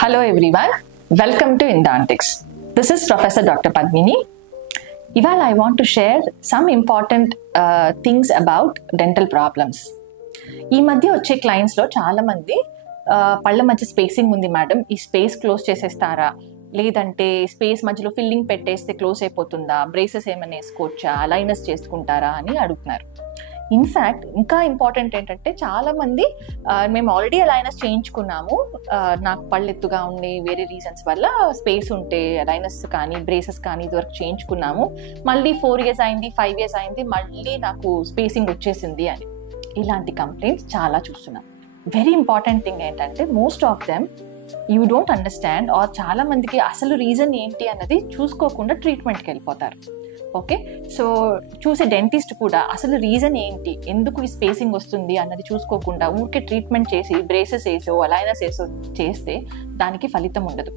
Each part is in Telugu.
Hello everyone, welcome to Endontics. This is Professor Dr. Padmini. Ival, I want to share some important things about dental problems. ఈ మధ్య వచ్చే క్లయింట్స్లో చాలామంది పళ్ళ మధ్య స్పేసింగ్ ఉంది మేడం, ఈ స్పేస్ క్లోజ్ చేసేస్తారా, లేదంటే స్పేస్ మధ్యలో ఫిల్లింగ్ పెట్టేస్తే క్లోజ్ అయిపోతుందా, బ్రేసెస్ ఏమైనా వేసుకోవచ్చా, అలైనర్స్ చేసుకుంటారా అని అడుగుతున్నారు. ఇన్ఫ్యాక్ట్ ఇంకా ఇంపార్టెంట్ ఏంటంటే చాలామంది మేము ఆల్రెడీ అలైనర్స్ చేయించుకున్నాము, నాకు పళ్ళు ఎత్తుగా ఉండి వేరే రీజన్స్ వల్ల స్పేస్ ఉంటే అలైనర్స్ కానీ బ్రేసెస్ కానీ ఇదివరకు చేయించుకున్నాము, మళ్ళీ 4 years అయింది, 5 years అయింది, మళ్ళీ నాకు స్పేసింగ్ వచ్చేసింది అని ఇలాంటి కంప్లైంట్స్ చాలా చూస్తున్నాం. వెరీ ఇంపార్టెంట్ థింగ్ ఏంటంటే most of them you don't understand, or చాలా మందికి అసలు రీజన్ ఏంటి అన్నది చూసుకోకుండా ట్రీట్మెంట్కి వెళ్ళిపోతారు. ఓకే, సో చూసే డెంటిస్ట్ కూడా అసలు రీజన్ ఏంటి, ఎందుకు ఈ స్పేసింగ్ వస్తుంది అన్నది చూసుకోకుండా ఊరికే ట్రీట్మెంట్ చేసి బ్రేసెస్ వేసో అలైనర్స్ వేసో చేస్తే దానికి ఫలితం ఉండదు.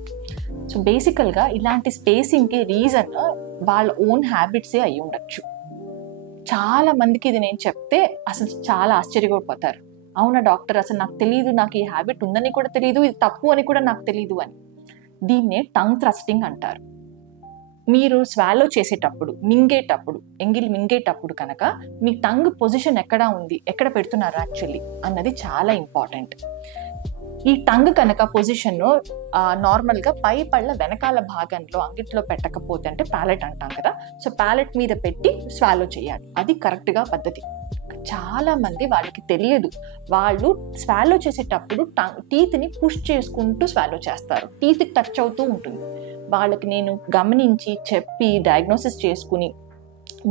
సో బేసికల్గా ఇలాంటి స్పేసింగ్కి రీజన్ వాళ్ళ ఓన్ హ్యాబిట్సే అయి ఉండొచ్చు. చాలా మందికి ఇది నేను చెప్తే అసలు చాలా ఆశ్చర్యపోతారు, అవునా డాక్టర్ అసలు నాకు తెలియదు, నాకు ఈ హ్యాబిట్ ఉందని కూడా తెలియదు, ఇది తప్పు అని కూడా నాకు తెలియదు అని. దీన్నే టంగ్ థ్రస్టింగ్ అంటారు. మీరు స్వాలో చేసేటప్పుడు ఎంగిల్ మింగేటప్పుడు కనుక మీ టంగ్ పొజిషన్ ఎక్కడ ఉంది, ఎక్కడ పెడుతున్నారు యాక్చువల్లీ అన్నది చాలా ఇంపార్టెంట్. ఈ టంగ్ కనుక పొజిషన్ నార్మల్గా పై పళ్ళ వెనకాల భాగంలో అంగిట్లో పెట్టకపోతే, అంటే ప్యాలెట్ అంటాం కదా, సో ప్యాలెట్ మీద పెట్టి స్వాలో చేయాలి, అది కరెక్ట్గా పద్ధతి. చాలా మంది వాళ్ళకి తెలియదు, వాళ్ళు స్వాలో చేసేటప్పుడు టీత్ని పుష్ చేసుకుంటూ స్వాలో చేస్తారు, టీత్ టచ్ అవుతూ ఉంటుంది. వాళ్ళకి నేను గమనించి చెప్పి డయాగ్నోసిస్ చేసుకుని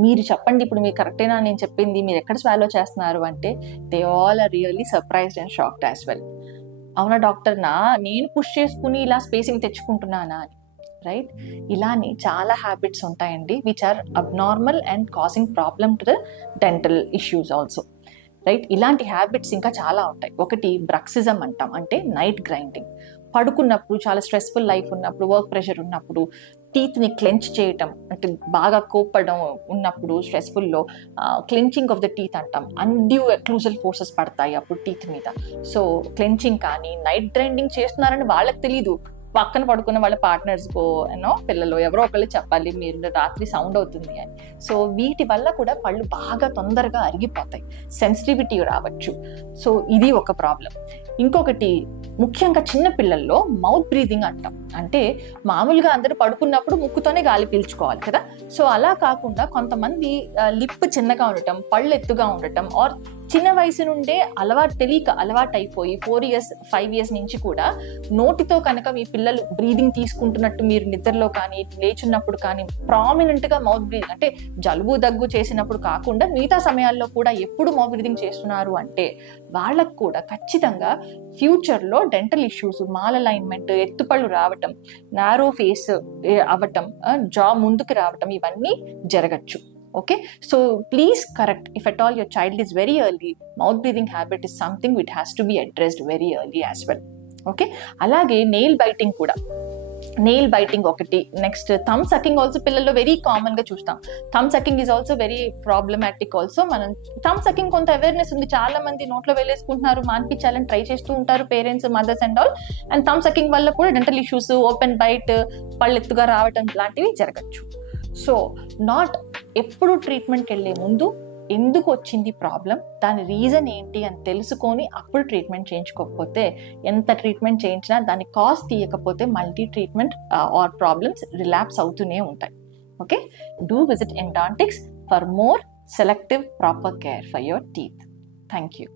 మీరు చెప్పండి ఇప్పుడు మీరు కరెక్టేనా నేను చెప్పింది, మీరు ఎక్కడ స్వాలో చేస్తున్నారు అంటే they all are really surprised and shocked as well. అవునా డాక్టర్, నేను పుష్ చేసుకుని ఇలా స్పేసింగ్ తెచ్చుకుంటున్నానా అని. రైట్, ఇలానే చాలా హ్యాబిట్స్ ఉంటాయండి which are abnormal and causing problem to the dental issues also. Right, ఇలాంటి హ్యాబిట్స్ ఇంకా చాలా ఉంటాయి. ఒకటి బ్రక్సిజం అంటాం, అంటే నైట్ గ్రైండింగ్. పడుకున్నప్పుడు చాలా స్ట్రెస్ఫుల్ లైఫ్ ఉన్నప్పుడు, వర్క్ ప్రెషర్ ఉన్నప్పుడు టీత్ని క్లెంచ్ చేయటం, అంటే బాగా కోప్పడం ఉన్నప్పుడు స్ట్రెస్ఫుల్లో క్లెంచింగ్ ఆఫ్ ద టీత్ అంటాం, అన్డ్యూ ఎక్లూజల్ ఫోర్సెస్ పడతాయి అప్పుడు టీత్ మీద. సో క్లెంచింగ్ కానీ నైట్ గ్రైండింగ్ చేస్తున్నారని వాళ్ళకి తెలీదు, పక్కన పడుకున్న వాళ్ళ పార్ట్నర్స్కో పిల్లలు ఎవరో ఒకళ్ళు చెప్పాలి మీరు రాత్రి సౌండ్ అవుతుంది అని. సో వీటి వల్ల కూడా పళ్ళు బాగా తొందరగా అరిగిపోతాయి, సెన్సిటివిటీ రావచ్చు. సో ఇది ఒక ప్రాబ్లం. ఇంకొకటి ముఖ్యంగా చిన్న పిల్లల్లో మౌత్ బ్రీదింగ్ అంటాం, అంటే మామూలుగా అందరూ పడుకున్నప్పుడు ముక్కుతోనే గాలి పీల్చుకోవాలి కదా, సో అలా కాకుండా కొంతమంది లిప్ చిన్నగా ఉండటం, పళ్ళు ఎత్తుగా ఉండటం, ఆర్ చిన్న వయసు నుండే తెలియక అలవాటు అయిపోయి 4 years 5 years నుంచి కూడా నోటితో కనుక మీ పిల్లలు బ్రీదింగ్ తీసుకుంటున్నట్టు మీరు నిద్రలో కానీ లేచున్నప్పుడు కానీ ప్రామినెంట్గా మౌత్ బ్రీదింగ్, అంటే జలుబు దగ్గు చేసినప్పుడు కాకుండా మిగతా సమయాల్లో కూడా ఎప్పుడు మౌత్ బ్రీదింగ్ చేస్తున్నారు అంటే వాళ్ళకు కూడా ఖచ్చితంగా ఫ్యూచర్లో డెంటల్ ఇష్యూస్, మాల్ అలైన్మెంట్, ఎత్తుపళ్ళు రావటం, నారో ఫేస్ అవ్వటం, జా ముందుకు రావటం ఇవన్నీ జరగచ్చు. Okay, so please correct if at all your child is very early, mouth breathing habit is something which has to be addressed very early as well. Okay, alage nail biting kuda, nail biting ఒకటి. నెక్స్ట్ థమ్ సకింగ్ ఆల్సో పిల్లల్లో వెరీ కామన్ గా చూస్తాం. Thumb sucking is also very problematic also. మనం థమ్ సకింగ్ కొంత అవేర్నెస్ ఉంది, చాలా మంది నోట్లో వెళ్ళేసుకుంటున్నారు, మాన్పించాలని ట్రై చేస్తూ ఉంటారు parents, mothers and all. And thumb sucking వల్ల కూడా డెంటల్ ఇష్యూస్, ఓపెన్ బైట్, పళ్ళు ఎత్తుగా రావటం లాంటివి జరగచ్చు. సో ఎప్పుడు ట్రీట్మెంట్కి వెళ్ళే ముందు ఎందుకు వచ్చింది ప్రాబ్లం, దాని రీజన్ ఏంటి అని తెలుసుకొని అప్పుడు ట్రీట్మెంట్ చేయించుకోకపోతే, ఎంత ట్రీట్మెంట్ చేయించినా దాని కాస్ట్ తీయకపోతే multi treatment or problems relapse అవుతూనే ఉంటాయి. Okay, do visit endodontics for more selective proper care for your teeth. Thank you.